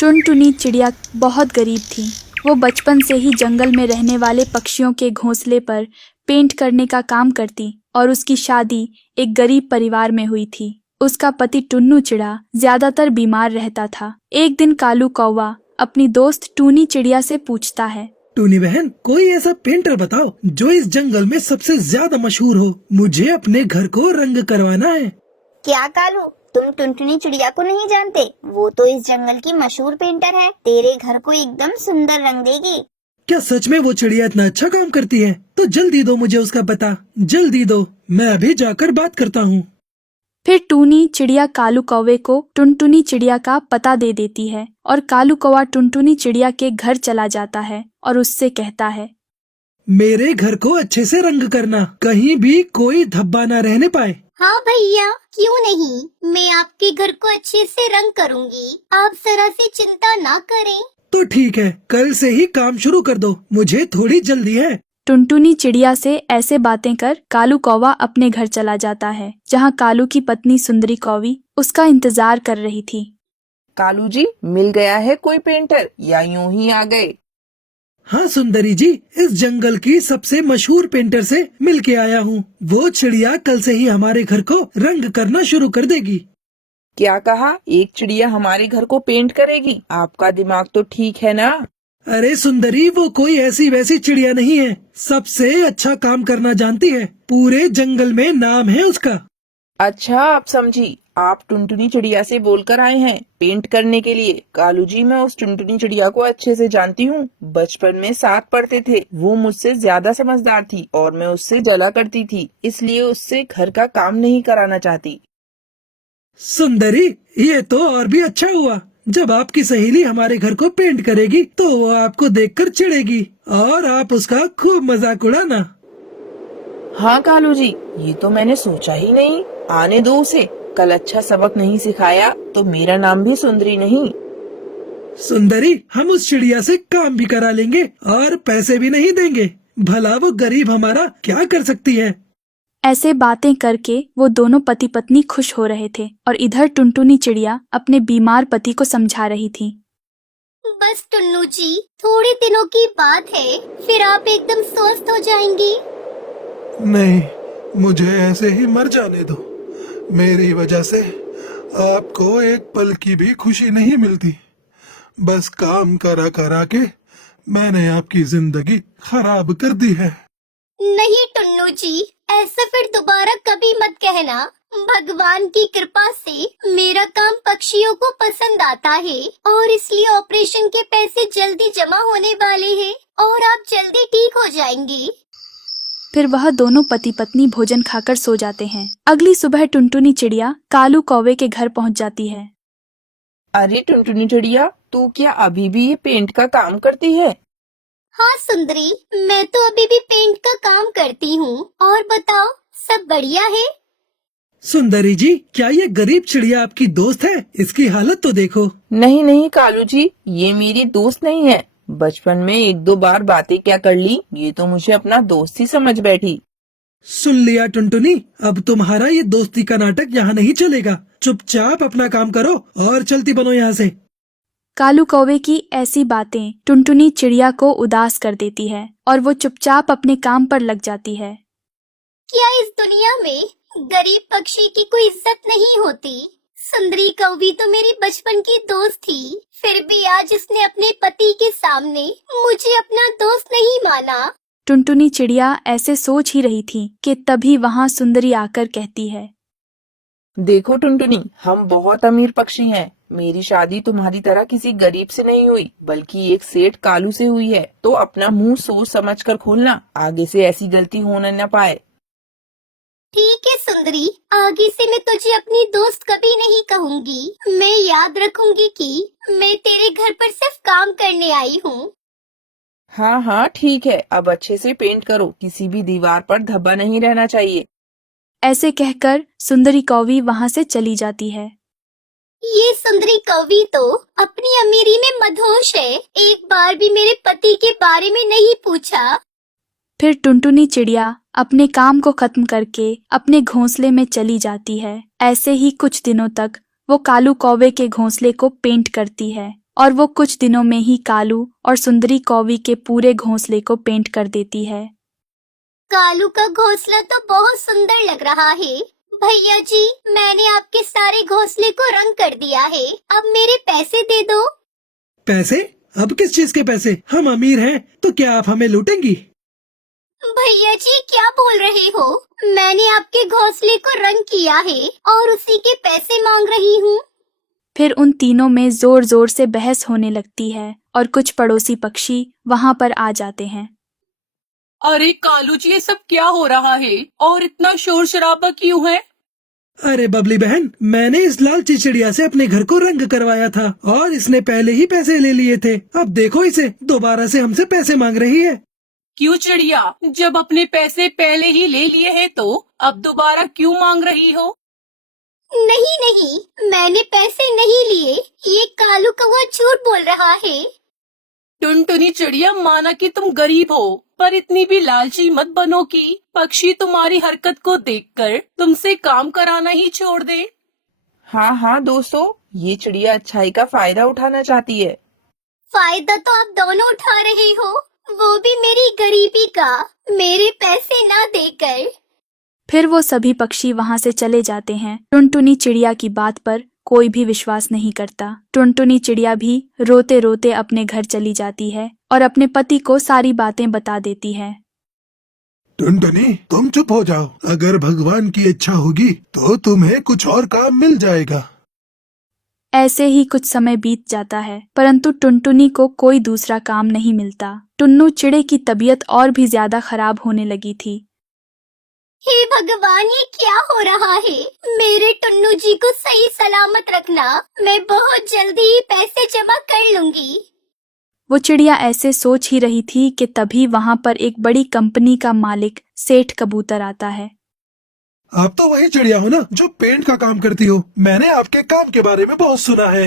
टुनटुनी चिड़िया बहुत गरीब थी। वो बचपन से ही जंगल में रहने वाले पक्षियों के घोंसले पर पेंट करने का काम करती और उसकी शादी एक गरीब परिवार में हुई थी। उसका पति टुन्नू चिड़ा ज्यादातर बीमार रहता था। एक दिन कालू कौवा अपनी दोस्त टूनी चिड़िया से पूछता है, टूनी बहन, कोई ऐसा पेंटर बताओ जो इस जंगल में सबसे ज्यादा मशहूर हो। मुझे अपने घर को रंग करवाना है। क्या कालू, तुम टुनटुनी चिड़िया को नहीं जानते? वो तो इस जंगल की मशहूर पेंटर है। तेरे घर को एकदम सुंदर रंग देगी। क्या सच में वो चिड़िया इतना अच्छा काम करती है? तो जल्दी दो मुझे उसका पता, जल्दी दो, मैं अभी जाकर बात करता हूँ। फिर टूनी चिड़िया कालू कौवे को टुनटुनी चिड़िया का पता दे देती है और कालू कौवा टुनटुनी चिड़िया के घर चला जाता है और उससे कहता है, मेरे घर को अच्छे से रंग करना, कहीं भी कोई धब्बा न रहने पाए। हाँ भैया, क्यों नहीं, मैं आपके घर को अच्छे से रंग करूँगी। आप जरा सी चिंता ना करें। तो ठीक है, कल से ही काम शुरू कर दो, मुझे थोड़ी जल्दी है। टुनटुनी चिड़िया से ऐसे बातें कर कालू कौवा अपने घर चला जाता है, जहाँ कालू की पत्नी सुंदरी कौवी उसका इंतजार कर रही थी। कालू जी, मिल गया है कोई पेंटर या यूं ही आ गए? हाँ सुंदरी जी, इस जंगल की सबसे मशहूर पेंटर से मिल के आया हूँ। वो चिड़िया कल से ही हमारे घर को रंग करना शुरू कर देगी। क्या कहा? एक चिड़िया हमारे घर को पेंट करेगी? आपका दिमाग तो ठीक है ना? अरे सुंदरी, वो कोई ऐसी वैसी चिड़िया नहीं है, सबसे अच्छा काम करना जानती है। पूरे जंगल में नाम है उसका। अच्छा, आप समझी। आप टुनटुनी चिड़िया से बोलकर आए हैं पेंट करने के लिए। कालू जी, मैं उस टुनटुनी चिड़िया को अच्छे से जानती हूँ। बचपन में साथ पढ़ते थे। वो मुझसे ज्यादा समझदार थी और मैं उससे जला करती थी, इसलिए उससे घर का काम नहीं कराना चाहती। सुंदरी, ये तो और भी अच्छा हुआ। जब आपकी सहेली हमारे घर को पेंट करेगी तो वो आपको देखकर चिढ़ेगी और आप उसका खूब मजाक उड़ाना। हाँ कालू जी, ये तो मैंने सोचा ही नहीं। आने दो उसे। कल अच्छा सबक नहीं सिखाया तो मेरा नाम भी सुंदरी नहीं। सुंदरी, हम उस चिड़िया से काम भी करा लेंगे और पैसे भी नहीं देंगे। भला वो गरीब हमारा क्या कर सकती है। ऐसे बातें करके वो दोनों पति पत्नी खुश हो रहे थे और इधर टुनटुनी चिड़िया अपने बीमार पति को समझा रही थी। बस टुन्नू जी, थोड़े दिनों की बात है, फिर आप एकदम स्वस्थ हो जाएंगी। नहीं, मुझे ऐसे ही मर जाने दो। मेरी वजह से आपको एक पल की भी खुशी नहीं मिलती। बस काम करा करा के मैंने आपकी जिंदगी खराब कर दी है। नहीं टुन्नू जी, ऐसा फिर दोबारा कभी मत कहना। भगवान की कृपा से मेरा काम पक्षियों को पसंद आता है और इसलिए ऑपरेशन के पैसे जल्दी जमा होने वाले हैं और आप जल्दी ठीक हो जाएंगे। फिर वह दोनों पति पत्नी भोजन खाकर सो जाते हैं। अगली सुबह टुनटुनी चिड़िया कालू कौवे के घर पहुंच जाती है। अरे टुनटुनी चिड़िया, तू क्या अभी भी ये पेंट का काम करती है? हाँ सुंदरी, मैं तो अभी भी पेंट का काम करती हूँ। और बताओ, सब बढ़िया है? सुंदरी जी, क्या ये गरीब चिड़िया आपकी दोस्त है? इसकी हालत तो देखो। नहीं नहीं कालू जी, ये मेरी दोस्त नहीं है। बचपन में एक दो बार बातें क्या कर ली, ये तो मुझे अपना दोस्त ही समझ बैठी। सुन लिया टुनटुनी, अब तुम्हारा ये दोस्ती का नाटक यहाँ नहीं चलेगा। चुपचाप अपना काम करो और चलती बनो यहाँ से। कालू कौवे की ऐसी बातें टुनटुनी चिड़िया को उदास कर देती है और वो चुपचाप अपने काम पर लग जाती है। क्या इस दुनिया में गरीब पक्षी की कोई इज्जत नहीं होती? सुंदरी कौवी तो मेरी बचपन की दोस्त थी, फिर भी आज इसने अपने पति के सामने मुझे अपना दोस्त नहीं माना। टुनटुनी चिड़िया ऐसे सोच ही रही थी कि तभी वहाँ सुंदरी आकर कहती है, देखो टुनटुनी, हम बहुत अमीर पक्षी हैं। मेरी शादी तुम्हारी तरह किसी गरीब से नहीं हुई, बल्कि एक सेठ कालू से हुई है। तो अपना मुंह सोच समझ कर खोलना, आगे से ऐसी गलती होने न पाए। ठीक है सुंदरी, आगे से मैं तुझे अपनी दोस्त कभी नहीं कहूँगी। मैं याद रखूंगी कि मैं तेरे घर पर सिर्फ काम करने आई हूँ। हाँ हाँ ठीक है, अब अच्छे से पेंट करो, किसी भी दीवार पर धब्बा नहीं रहना चाहिए। ऐसे कहकर सुंदरी कौवी वहाँ से चली जाती है। ये सुंदरी कौवी तो अपनी अमीरी में मदहोश है, एक बार भी मेरे पति के बारे में नहीं पूछा। फिर टुनटुनी चिड़िया अपने काम को खत्म करके अपने घोंसले में चली जाती है। ऐसे ही कुछ दिनों तक वो कालू कौवे के घोंसले को पेंट करती है और वो कुछ दिनों में ही कालू और सुंदरी कौवी के पूरे घोंसले को पेंट कर देती है। कालू का घोंसला तो बहुत सुंदर लग रहा है। भैया जी, मैंने आपके सारे घोंसले को रंग कर दिया है, अब मेरे पैसे दे दो। पैसे? अब किस चीज के पैसे? हम अमीर हैं, तो क्या आप हमें लूटेंगी? भैया जी, क्या बोल रहे हो? मैंने आपके घोंसले को रंग किया है और उसी के पैसे मांग रही हूँ। फिर उन तीनों में जोर जोर से बहस होने लगती है और कुछ पड़ोसी पक्षी वहाँ पर आ जाते हैं। अरे कालू जी, ये सब क्या हो रहा है और इतना शोर शराबा क्यों है? अरे बबली बहन, मैंने इस लालची चिड़िया से अपने घर को रंग करवाया था और इसने पहले ही पैसे ले लिए थे। अब देखो इसे दोबारा से हमसे पैसे मांग रही है। क्यों चिड़िया, जब अपने पैसे पहले ही ले लिए हैं तो अब दोबारा क्यों मांग रही हो? नहीं नहीं, मैंने पैसे नहीं लिए, ये कालू कौवा झूठ बोल रहा है। टुनटुनी चिड़िया, माना कि तुम गरीब हो, पर इतनी भी लालची मत बनो कि पक्षी तुम्हारी हरकत को देखकर तुमसे काम कराना ही छोड़ दे। हाँ हाँ दोस्तों, ये चिड़िया अच्छाई का फायदा उठाना चाहती है। फायदा तो आप दोनों उठा रहे हो, वो भी मेरी गरीबी का, मेरे पैसे ना देकर। फिर वो सभी पक्षी वहाँ से चले जाते हैं। टुनटुनी चिड़िया की बात पर कोई भी विश्वास नहीं करता। टुनटुनी चिड़िया भी रोते रोते अपने घर चली जाती है और अपने पति को सारी बातें बता देती है। टुनटुनी, तुम चुप हो जाओ। अगर भगवान की इच्छा होगी तो तुम्हें कुछ और काम मिल जाएगा। ऐसे ही कुछ समय बीत जाता है, परंतु टुनटुनी को कोई दूसरा काम नहीं मिलता। टुन्नू चिड़े की तबीयत और भी ज्यादा खराब होने लगी थी। हे भगवान, ये क्या हो रहा है? मेरे टुन्नू जी को सही सलामत रखना, मैं बहुत जल्दी ही पैसे जमा कर लूंगी। वो चिड़िया ऐसे सोच ही रही थी कि तभी वहाँ पर एक बड़ी कंपनी का मालिक सेठ कबूतर आता है। आप तो वही चिड़िया हो ना जो पेंट का काम करती हो? मैंने आपके काम के बारे में बहुत सुना है।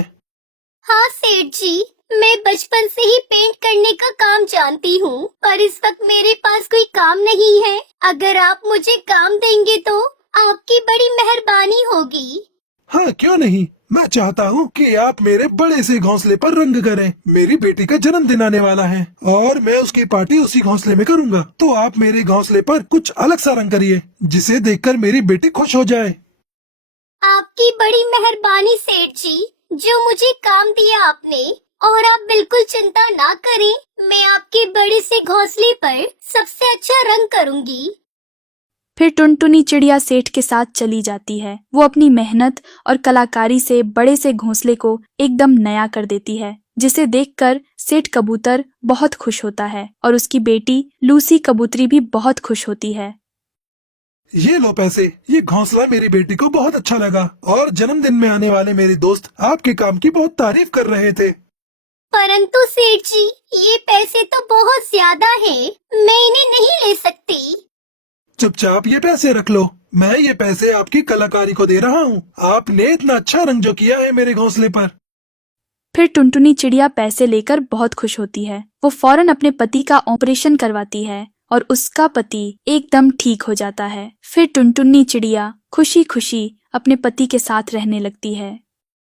हाँ सेठ जी, मैं बचपन से ही पेंट करने का काम जानती हूँ, पर इस वक्त मेरे पास कोई काम नहीं है। अगर आप मुझे काम देंगे तो आपकी बड़ी मेहरबानी होगी। हाँ, क्यों नहीं। मैं चाहता हूँ कि आप मेरे बड़े से घोंसले पर रंग करें। मेरी बेटी का जन्मदिन आने वाला है और मैं उसकी पार्टी उसी घोंसले में करूँगा। तो आप मेरे घोंसले पर कुछ अलग सा रंग करिए जिसे देखकर मेरी बेटी खुश हो जाए। आपकी बड़ी मेहरबानी सेठ जी, जो मुझे काम दिया आपने, और आप बिल्कुल चिंता ना करें, मैं आपके बड़े से घोंसले पर सबसे अच्छा रंग करूँगी। फिर टुनटुनी चिड़िया सेठ के साथ चली जाती है। वो अपनी मेहनत और कलाकारी से बड़े से घोंसले को एकदम नया कर देती है, जिसे देखकर सेठ कबूतर बहुत खुश होता है और उसकी बेटी लूसी कबूतरी भी बहुत खुश होती है। ये लो पैसे। ये घोंसला मेरी बेटी को बहुत अच्छा लगा और जन्मदिन में आने वाले मेरे दोस्त आपके काम की बहुत तारीफ कर रहे थे। परंतु सेठ जी, ये पैसे तो बहुत ज्यादा हैं, मैं इन्हें नहीं ले सकती। चुपचाप ये पैसे रख लो। मैं ये पैसे आपकी कलाकारी को दे रहा हूँ। आपने इतना अच्छा रंग जो किया है मेरे घोंसले पर। फिर टुनटुनी चिड़िया पैसे लेकर बहुत खुश होती है। वो फौरन अपने पति का ऑपरेशन करवाती है और उसका पति एकदम ठीक हो जाता है। फिर टुनटुनी चिड़िया खुशी खुशी अपने पति के साथ रहने लगती है।